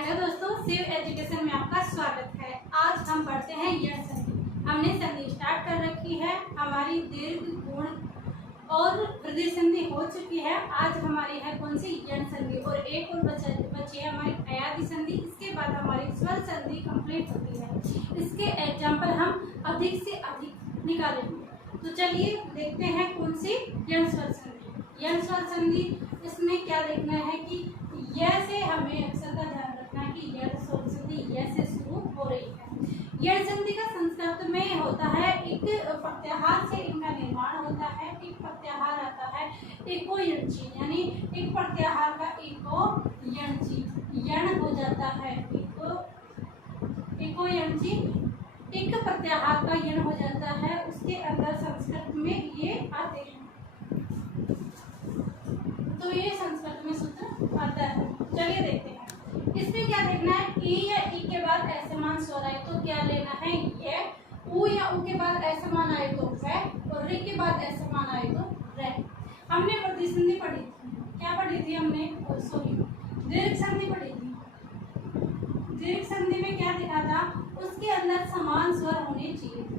Hello दोस्तों, Shiv education में आपका स्वागत है। आज हम पढ़ते हैं यण संधि। हमने संधि स्टार्ट कर रखी है। हमारी दीर्घ, गुण और वृद्धि संधि हो चुकी है। आज हमारी है कौन सी? यण संधि। और एक और बची है हमारी अयादि संधि। इसके बाद हमारी स्वर संधि कंप्लीट होती है। इसके एग्जाम्पल हम अधिक से अधिक निकालेंगे। तो चलिए देखते हैं कौन सी यण स्वर संधि। यण स्वर संधि इसमें क्या देखना है कि यह से हमें अक्षर का ध्यान रखना है कि यण स्वर संधि यह से शुरू हो रही है। यण संधि का संस्कृत में होता है एक प्रत्याहार से इनका निर्माण होता है। एक प्रत्याहार आता है एको यणची, यानी एक प्रत्याहार का एको यणची यण हो जाता है। एको यणची एक प्रत्याहार का यण हो जाता है। उसके अंदर संस्कृत में ये आते हैं। तो ये संस्कृत में सूत्र आता है। चलिए देखते हैं इसमें क्या देखना है। ई या ई के बाद असमान स्वर आए तो क्या लेना है? ये। उ या उ के बाद असमान आए तो व, और रि के बाद असमान आए तो र। हमने वृद्धि संधि पढ़ी थी। क्या पढ़ी थी हमने? सॉरी, दीर्घ संधि पढ़ी थी। दीर्घ संधि में क्या दिखा था? उसके अंदर समान स्वर होने चाहिए थे।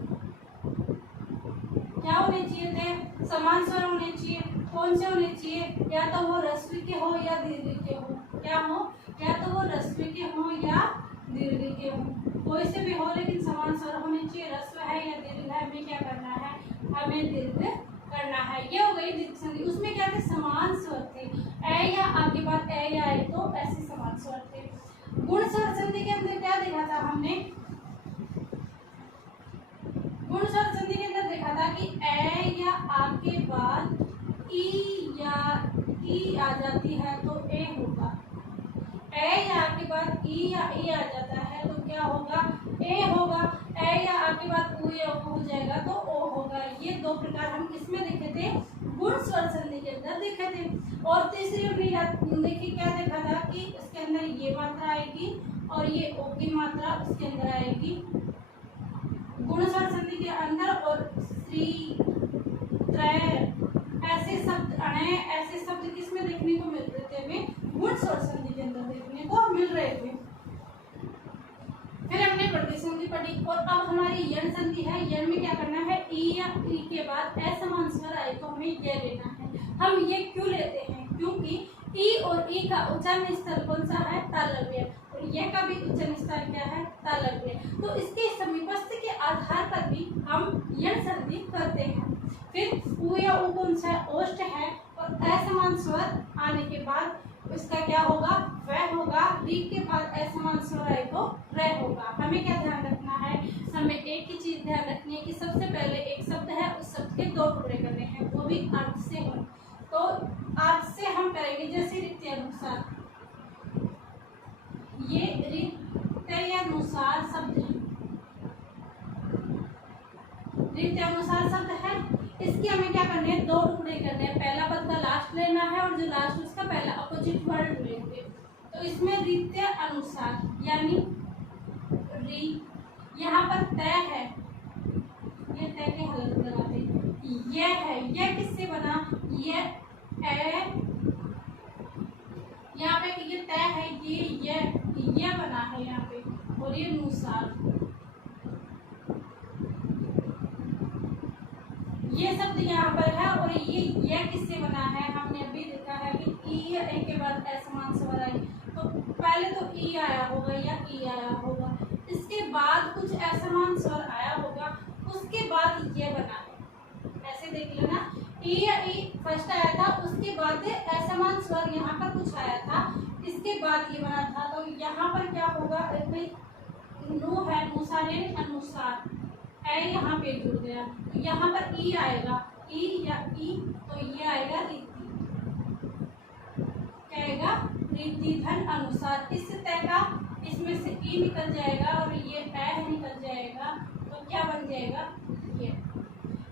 क्या होने चाहिए थे? समान स्वर होने चाहिए। कौन से होने चाहिए? या तो वो ह्रस्व के हो या दीर्घ के हो। क्या हो? या तो वो ह्रस्व के हो या दीर्घ के हो। कोई से भी हो, लेकिन समान स्वर होने चाहिए। ह्रस्व है या दीर्घ है, हमें क्या करना है? हमें दीर्घ करना है। ये हो गई दीर्घ संधि। उसमें क्या थे? समान स्वर थे। ए या आ के बाद ए या आए तो ऐसे समान स्वर थे। गुण स्वर संधि के अंदर क्या देखा था हमने? गुण स्वर संधि के अंदर देखा था कि ए या आ के बाद ई या ई आ जाती है तो ए होगा। ए या आ के बाद ई या ए आ जाता है तो क्या होगा? ए होगा। ए या आ के बाद उ या उ हो जाएगा तो ओ होगा। ये दो प्रकार हम किसमें देखे थे? गुण स्वर संधि के अंदर देखे थे। और तीसरी हमने देखी, क्या देखा था कि इसके अंदर ये मात्रा आएगी और ये ओ की मात्रा उसके अंदर आएगी गुण स्वर संधि के अंदर। और श्री, त्रय, ऐसे शब्द, अणय, ऐसे शब्द किसमें देखने को मिल रहे थे? हमें गुण स्वर संधि के अंदर देखने को मिल रहे थे। फिर हमने वृद्धि संधि पढ़ी। और अब हमारी यण संधि है। यण में क्या करना है? ई या ई के बाद असमान स्वर आए तो हमें ये लेना है। हम ये क्यों लेते हैं? क्योंकि ई और ई का उच्चारण स्थल कौन सा है? तालव्य। और यह का भी उच्चारण स्थल क्या है? तालव्य। तो इसके समीपस्थ के आधार पर भी हम यण संधि करते हैं। फिर उ या उ कौन सा? ओष्ठ है। और असमान स्वर आने के बाद इसका क्या होगा? वह होगा। री के बाद असमान स्वर आए तो र होगा। हमें क्या ध्यान रखना है? हमें एक ही चीज ध्यान रखनी है कि सबसे पहले एक शब्द है, उस शब्द के दो टुकड़े करने हैं, वो भी अर्थ से हो। तो अर्थ से हम करेंगे जैसे रीत्यानुसार। ये रीत्यानुसार शब्द है। रीत्यानुसार शब्द है। इसके हमें क्या करने हैं? दो टुकड़े करने हैं। पहला पद का लास्ट लेना है और जो लास्ट उसका पहला अपोजिट वर्ड लेंगे। तो इसमें रीत्य अनुसार यानी री, यहाँ पर तय है, ये तय के हलक लगा दे। यह है, यह किससे बना? यह यहाँ पे ये तय है, ये बना है यहाँ पे। और ये अनुसार, ये शब्द यहाँ पर है। और ये किससे बना है? हमने अभी देखा है कि ई या ए के बाद असमान स्वर आई तो पहले तो ई आया होगा या ई आया होगा, इसके बाद कुछ असमान स्वर आया होगा, उसके बाद ये बना है। ऐसे देख लेना, ई या ई फर्स्ट आया था, उसके बाद असमान स्वर यहाँ पर कुछ आया था, इसके बाद ये बना था। तो यहाँ पर क्या होगा? नु है, नुसारे अनुसार, ए यहाँ पे जुड़ गया तो यहाँ पर ई आएगा। ई या ई तो ये आएगा रीति। क्या आएगा? रीति धन अनुसार। इस तय का इसमें से ई निकल जाएगा और ये ए निकल जाएगा तो क्या बन जाएगा? ये।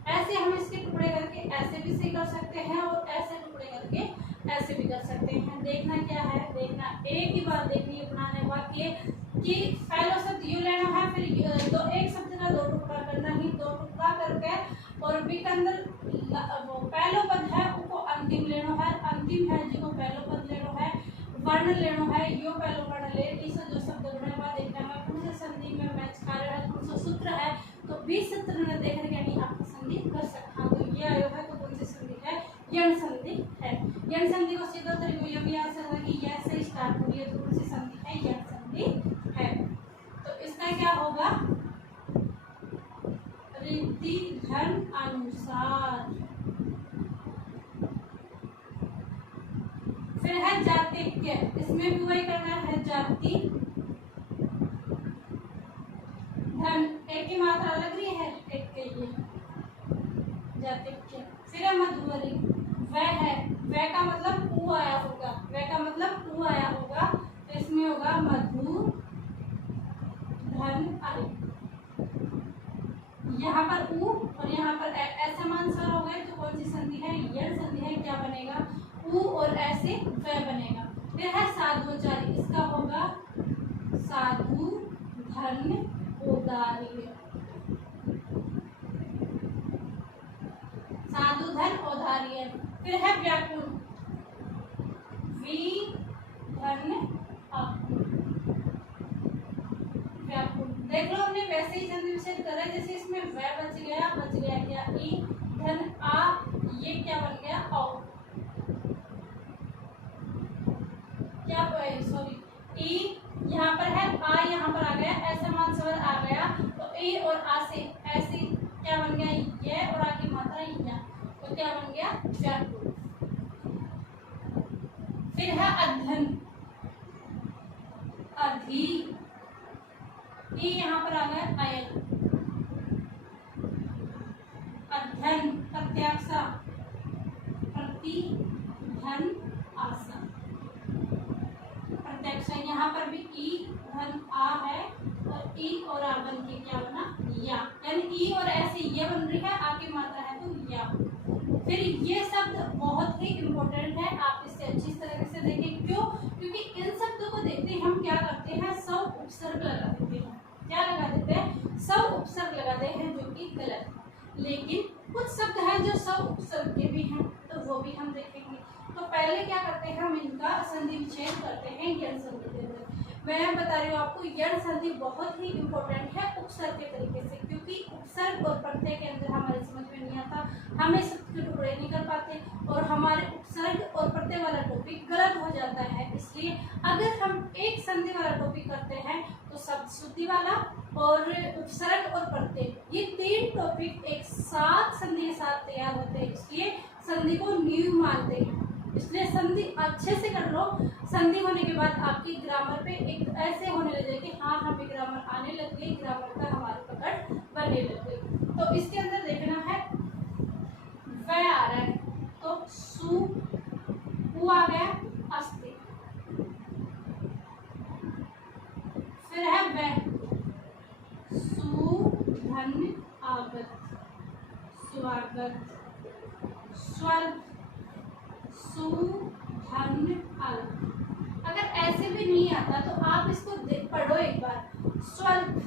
ऐसे हम इसके टुकड़े करके ऐसे भी से कर सकते हैं और ऐसे टुकड़े करके ऐसे भी कर सकते हैं। देखना क्या है? देखना एक ही बात देखनी है बनाने वाक्य कि पहला शब्द यू लेना है, फिर दो एक शब्द का दो टुकड़ा करना ही, दो टुकड़ा करके और बी के अंदर पहलो पद है उसको अंतिम लेना है, अंतिम है जिसको पहलो पद लेना है, वर्ण लेना है, यो पहलो वर्ण ले, इस भी आ सकता है कि यह से स्टार्ट हो रही है तो कौन सी संधि है, यह संधि है। तो इसका क्या होगा, रिद्धि धन अनुसार। फिर है जातिक्य, इसमें भी वही करना है, जाति धन, एक की मात्रा अलग रही है, एक के लिए जातिक्य। फिर है मधुवरी, वह है, वह का मतलब ऊ आया होगा, वह का मतलब ऊ आया होगा, तो इसमें होगा मधु धन अरे। यहाँ पर ऊ और यहाँ पर ऐसा मान स्वर हो गए तो कौन सी संधि है, यह संधि है। क्या बनेगा, ऊ और ऐसे वह बनेगा। फिर है साधुचारी, इसका होगा साधु धन औदार्य, साधु धन औदार्य। फिर है व्याकुल, वी धन अकुल, व्याकुल। देख लो हमने वैसे ही संधि विच्छेद करा है, जैसे इसमें वह बच गया क्या, ई धन आ, ये क्या बन गया, औ। क्या सॉरी, ई यहाँ पर है, आ यहाँ पर आ गया, ऐसा मान स्वर आ गया, तो ई और आ से ऐसे क्या बन गया, ये और आ की मात्रा या, तो क्या बन गया, व्याकुल। फिर है अध्ययन, अधि, ई यहाँ पर आ गया अयन, अध्ययन प्रत्याक्षा, प्रति धन आसन, प्रत्यक्ष। यहाँ पर भी ई धन आ है और ई और आ बन के क्या बना, या, यानी ई और ऐसे ये बन रही है, आ की मात्रा है तो या। फिर ये शब्द बहुत ही इम्पोर्टेंट है, आप इसे अच्छी तरह से देखें। क्यों, क्योंकि इन शब्दों को देखते ही हम क्या करते हैं, सौ उपसर्ग लगा देते हैं। क्या लगा देते हैं, सौ उपसर्ग लगाते हैं, जो कि गलत है। लेकिन कुछ शब्द हैं जो सौ उपसर्ग के भी हैं, तो वो भी हम देखेंगे। तो पहले क्या करते हैं, हम इनका संधि विच्छेद करते हैं यण संधि के अंदर। मैं बता रही हूँ आपको, यण संधि बहुत ही इम्पोर्टेंट है उपसर्ग के तरीके से, क्योंकि उपसर्ग और प्रत्यय के अंदर हमारे समझ में नहीं आता, हमें शब्द के टुकड़े नहीं कर पाते और हमारे उपसर्ग और प्रत्यय वाला टॉपिक गलत हो जाता है। इसलिए अगर हम एक संधि वाला टॉपिक करते हैं तो शब्द शुद्धि वाला और उपसर्ग और प्रत्यय, ये तीन टॉपिक एक साथ संधि के साथ तैयार होते हैं, इसलिए संधि को नींव मानते हैं। इसलिए संधि अच्छे से कर लो, संधि होने के बाद आपकी ग्रामर पे एक ऐसे होने लग जाएगी, हाँ हमें ग्रामर आने लग गई, ग्रामर का हमारी पकड़ बनने लग गई। तो इसके अंदर देखना है, वह आ रहा है तो सु, उ आ गया, अस्ति। फिर है वह, सु धन आगत, स्वागत। स्वर्ग, सु धन अल। अगर ऐसे भी नहीं आता तो आप इसको पढ़ो एक बार, स्वर्ग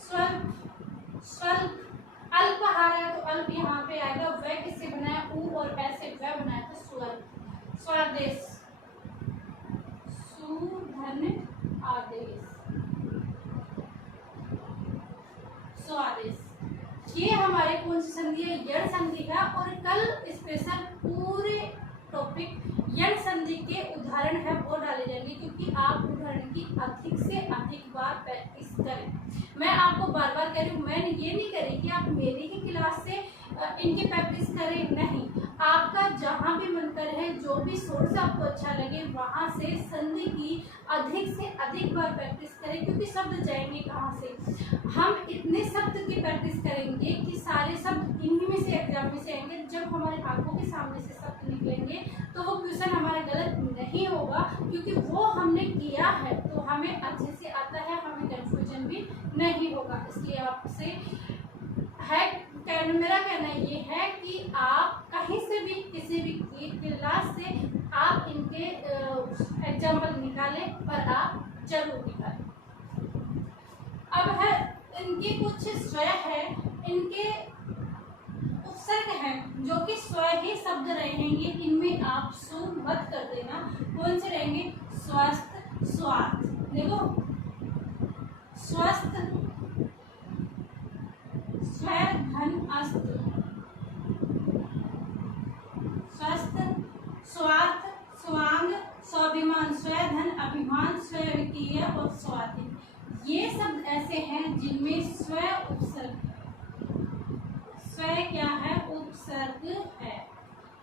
स्वर्ग स्वर्ग। अल्प आ रहा है तो अल्प यहाँ पे आएगा, वह किससे बना है, ऊ और ऐसे वह बनाया तो स्वर्ग। स्वदेश, सु धन आदेश, स्वादेश। ये हमारे कौन सी संधि है, यण संधि है। और कल स्पेशल पूरे टॉपिक यण संधि के उदाहरण है वो डाले जाएंगे, क्योंकि आप उदाहरण की अधिक से अधिक बार प्रैक्टिस करें। मैं आपको बार बार कह रही हूँ, मैं ये नहीं कह रही कि आप मेरी ही क्लास से इनकी प्रैक्टिस करें, नहीं, आपका जहाँ भी मन करे, जो भी सोर्स आपको अच्छा लगे वहाँ से संधि की अधिक से अधिक बार प्रैक्टिस करें, क्योंकि शब्द जाएंगे कहाँ से। हम इतने शब्द की प्रैक्टिस करेंगे कि सारे शब्द इन्हीं में से एग्जाम में से आएंगे। जब हमारे आंखों के सामने से शब्द निकलेंगे तो वो क्वेश्चन हमारा गलत नहीं होगा, क्योंकि वो हमने किया है तो हमें अच्छे से आता है, हमें कंफ्यूजन भी नहीं होगा। इसलिए आपसे है, मेरा कहना ये है कि आप कहीं से भी किसी भी क्लास से आप इनके एग्जाम्पल निकालें और आप जरूर निकालें। अब है इनके कुछ स्वय है, इनके उपसर्ग हैं जो कि स्वय ही शब्द रहेंगे, इनमें आप सु मत कर देना। कौन से रहेंगे, स्वस्थ, स्वार्थ। देखो स्वस्थ, स्व धन अस्त, स्वस्थ, स्वार्थ, स्वांग, समान, स्वविकीय और स्वाधीन, ये शब्द ऐसे हैं जिनमें स्व उपसर्ग है। स्व क्या है? उपसर्ग है।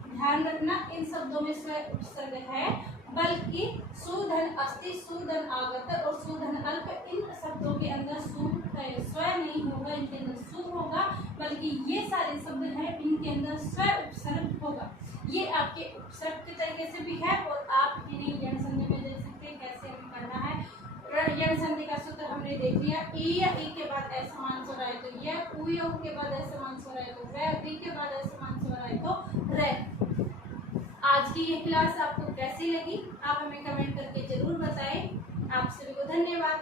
ध्यान रखना, इन शब्दों में स्व उपसर्ग है, बल्कि सुधन अस्ति, सुधन आगत और सुधन अल्प, इन शब्दों के अंदर स्व नहीं होगा, इनके अंदर सु होगा, बल्कि ये सारे शब्द हैं इनके अंदर स्व उपसर्ग होगा। ये आपके उपसर्ग के तरीके से भी है और आप इन्हें यण संधि में देख सकते हैं कैसे हमें करना है। यण संधि का सूत्र हमने देख लिया। ई या ई के बाद ए समान स्वर आए तो ये, उ या उ के बाद ए समान स्वर आए तो वे, री के बाद ए समान स्वर आए तो रे। आज की ये क्लास आपको कैसी लगी? आप हमें कमेंट करके जरूर बताएं। आप सभी को धन्यवाद।